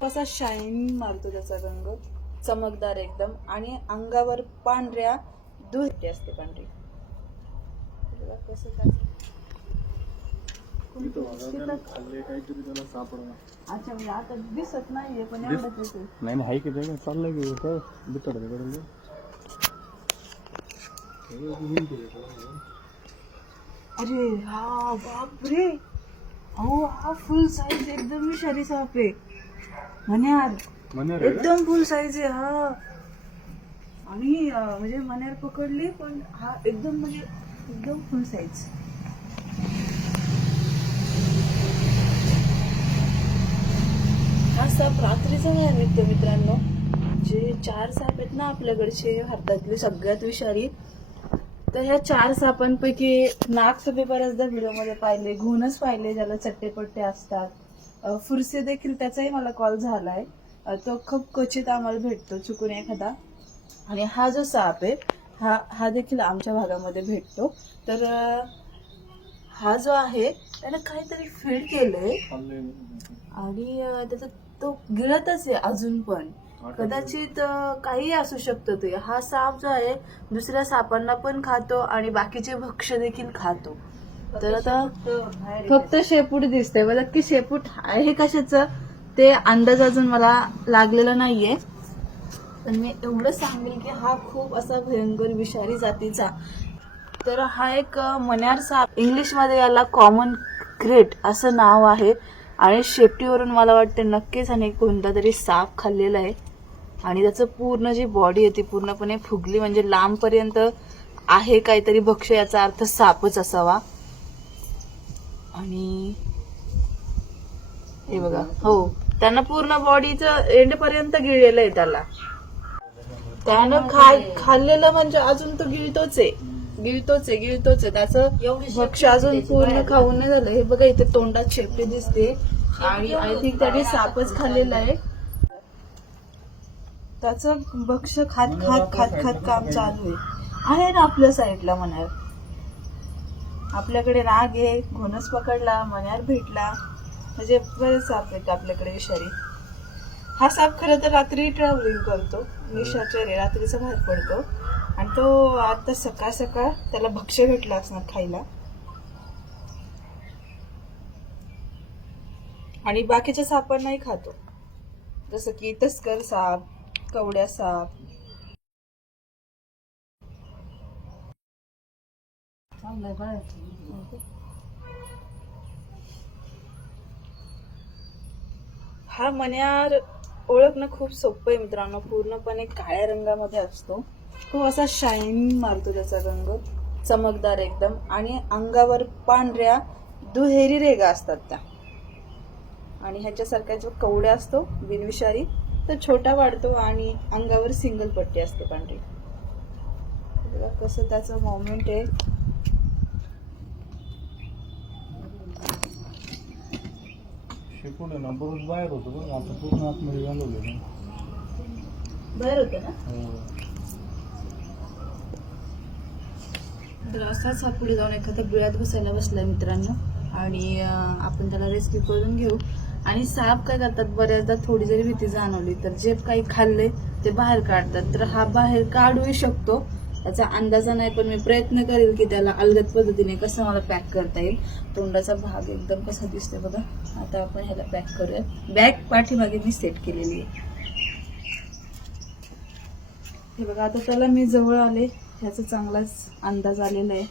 कसा शाईन मारतो त्याचा रंग, चमकदार एकदम, आणि अंगावर पांढऱ्या दुहेरी असते पांढरी. बघा कसं अच्छा, म्हणजे आता दिसत नाहीये पण एवढंच नाही हाय की चाललंय की बितड अरे हा बापरे, अहो हा फुल साईज एकदम विषारी साप आहे. मण्यार एकदम फुल साईज आहे हा. आणि म्हणजे मण्यार पकडली पण हा एकदम म्हणजे एकदम फुल साईज. हा साप रात्रीचा बाहेर निघतो मित्रांनो. जे 4 साप आहेत ना आपल्याकडचे भारतातले सगळ्यात विषारी, तर ह्या 4 सापांपैकी नागसापे बऱ्याचदा व्हिडिओमध्ये पाहिले, घुणच पाहिले ज्याला चट्टेपट्टे असतात. फुरसे देखील त्याचाही मला कॉल झालाय. तो खूप क्वचित आम्हाला भेटतो चुकून एखादा. आणि हा जो साप आहे हा देखील आमच्या भागामध्ये भेटतो. तर हा जो आहे त्याने काहीतरी फीड केलंय आणि त्याचा तो गिळतच आहे अजून पण. कदाचित काही असू शकतं ते. हा साप जो आहे दुसऱ्या सापांना पण खातो आणि बाकीचे भक्ष्य देखील खातो. तर आता फक्त शेपूट दिसतंय, बघा की शेपूट आहे कशाचं ते अंदाज अजून मला लागलेला नाहीये. पण मी एवढं सांगेल की हा खूप असा भयंकर विषारी जातीचा. तर हा एक मण्यार साप, इंग्लिशमध्ये याला कॉमन क्रेट असं नाव आहे. आणि शेपटीवरून मला वाटतं नक्कीच आणि कोणता तरी साप खाल्लेला आहे. आणि त्याचं पूर्ण जी बॉडी आहे ती पूर्णपणे फुगली, म्हणजे लांबपर्यंत आहे काहीतरी भक्ष्य, याचा अर्थ सापच असावा. आणि हे बघा, हो त्यानं पूर्ण बॉडीचं एंड पर्यंत गिळलेलं आहे त्यानं खाल्लेलं, म्हणजे अजून तो गिळतोच आहे त्याचं भक्ष्य अजून पूर्ण खाऊन नाही झालं. हे बघा इथे तोंडात शेपटी दिसते आणि आय थिंक त्याने सापच खाल्लेला आहे. त्याचं भक्ष्य खात काम चालू आहे ना आपल्या साईडला. मण्यार आपल्याकडे नाग आहे, घोणस पकडला, मण्यार भेटला, म्हणजे बरेच साप आहेत आपल्याकडे विषारी. हा साप खरं तर रात्री ट्रॅव्हलिंग करतो, निशाचर आहे, रात्रीचा बाहेर पडतो. आणि तो आता सकाळ सकाळ त्याला भक्ष्य भेटला असणार खायला. आणि बाकीच्या सापांनाही खातो, जसं की तस्कर साप, कवड्या साप. हा मण्यार ओळखणं खूप सोपं आहे मित्रांनो. पूर्णपणे काळ्या रंगामध्ये असतो, खूप असा शाईन मारतो त्याचा रंग, चमकदार एकदम, आणि अंगावर पांढऱ्या दुहेरी रेगा असतात त्या. आणि ह्याच्यासारख्या जो कवड्या असतो बिनविषारी तो छोटा वाढतो आणि अंगावर सिंगल पट्टी असते पांढरी. बघा कसं त्याचं मोमेंट आहे. शेपूट आहे ना बरोबर बाहेर होतं बघ, आता पूर्ण आतमध्ये घालवलं ना, बाहेर होतं ना. तर असाच हा पुढे जाऊन एखाद्या बिळात बसायला बसलाय मित्रांनो. आणि आपण त्याला रेस्क्यू करून घेऊ. आणि साप काय करतात, बऱ्याचदा थोडी जरी भीती जाणवली तर जे काही खाल्ले ते बाहेर काढतात. तर हा बाहेर काढूही शकतो, त्याचा अंदाजा नाही, पण मी प्रयत्न करेल की त्याला अलगद पद्धतीने कसं मला पॅक करता येईल. तोंडाचा भाग एकदम कसा दिसतोय बघा. आता आपण ह्याला पॅक करूया. बॅग पाठीमागे मी सेट केलेली आहे. हे बघा, आता त्याला मी जवळ आले, ह्याचा चांगलाच अंदाज आलेला आहे.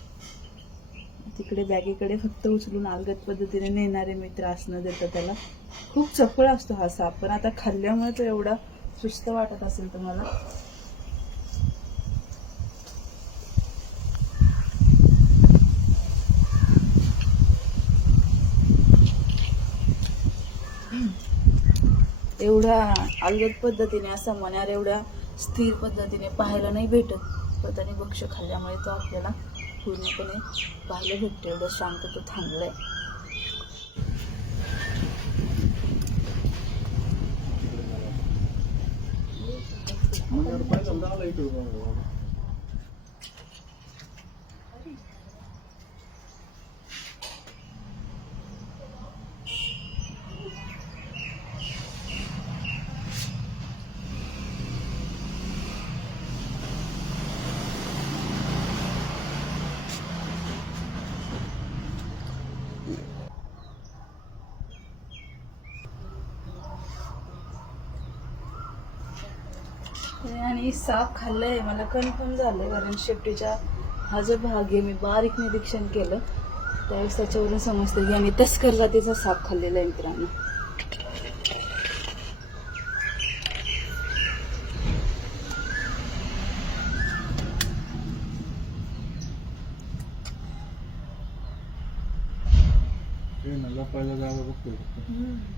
तिकडे बॅगेकडे फक्त उचलून अलगद पद्धतीने नेणारे मित्र असणं देतं त्याला. खूप चपळ असतो हा साप, पण आता खाल्ल्यामुळे तो एवढा सुस्त वाटत असेल तुम्हाला. एवढ्या अलगद पद्धतीने असा मण्यार एवढ्या स्थिर पद्धतीने पाहायला नाही भेटत. पण त्याने भक्ष्य खाल्ल्यामुळे तो आपल्याला पूर्णपणे पाहायला भेटतो. एवढं शांत तो थांबलाय. आणि साप खाल्लंय मला कन्फर्म झालं, कारण शेपटीच्या हा जो भाग आहे मी बारीक निरीक्षण केलं त्यावेळेस त्याच्यावरून समजतं की आम्ही तस्कर जातीचा साप खाल्लेला आहे मित्रांनो. ते ना लपायला जागा बघतोय फक्त.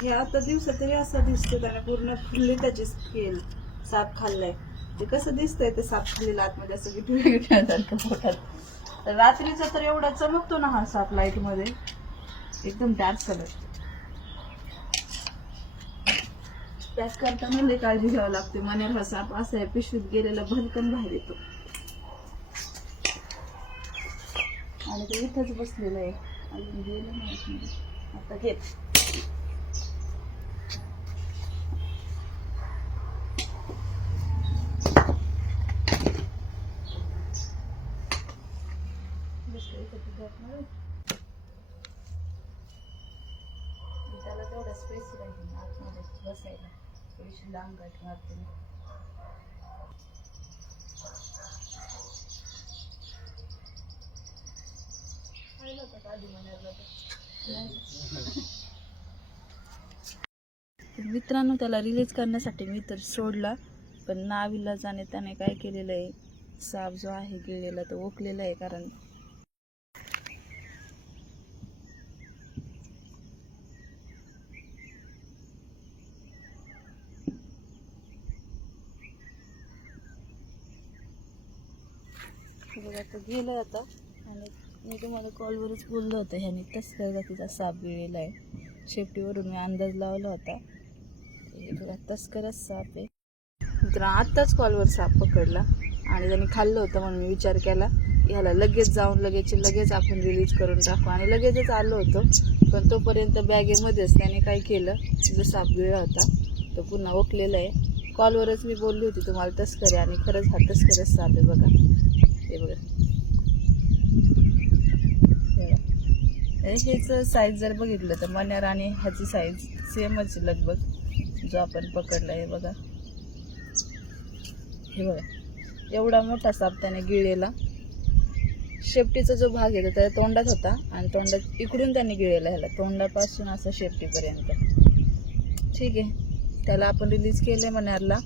हे आता दिवसात तरी असं दिसतं त्याने पूर्ण फुलली त्याची स्केल साप खाल्लाय. ते कसं दिसतंय ते साप खाल्लेलं आतमध्ये असं विठुळसारखं पोटात. तर रात्रीचा तर एवढा चमकतो ना हा साप लाईट मध्ये, एकदम डार्क कलर. पॅक करताना लई काळजी घ्यावी लागते. मनेर हा साप असा आहे, पिशवीत गेलेला भलकन बाहेर येतो. आणि ते इथंच बसलेलं आहे, अजून गेलं नाही आतमध्ये. आता घेत त्याला तेवढा स्पेस राहील आतमध्ये बसायला, थोडीशी लांब गाठ मारते मी. पाहिलं होतं का आधी मनेरला ते? नाही. तर मित्रांनो त्याला रिलीज करण्यासाठी मी तर सोडला, पण नाविलाजाने त्याने काय केलेलं आहे, साप जो आहे गिळलेला तो ओकलेला आहे. कारण बघा आता गेलं आता. आणि मी तुम्हाला कॉलवरच बोललं होतं ह्याने तस्कर जातीचा साप गिळलेला आहे. शेपटीवरून मी अंदाज लावला होता. हे बघा तस्करच साप आहे. तर आत्ताच कॉलवर साप पकडला आणि त्यांनी खाल्लं होतं, म्हणून मी विचार केला ह्याला लगेच जाऊन लगेच आपण रिलीज करून टाकू. आणि लगेचच आलो होतो, पण तोपर्यंत बॅगेमध्येच त्याने काय केलं, जो साप गिळला होता तो पुन्हा ओकलेला आहे. कॉलवरच मी बोलली होती तुम्हाला तस्कर आहे, आणि खरंच हा तस्करच साप आहे. बघा हे बघा, हेच साईज जर बघितलं तर मण्यार आणि ह्याची साईज सेमच लगभग जो आपण पकडला आहे. बघा हे बघा, एवढा मोठा साप त्याने गिळलेला. शेपटीचा जो भाग आहे तो त्याच्या तोंडात होता, आणि तोंडात इकडून त्याने गिळलेला ह्याला, तोंडापासून असं शेपटीपर्यंत. ठीक आहे, त्याला आपण रिलीज केले मण्यारला.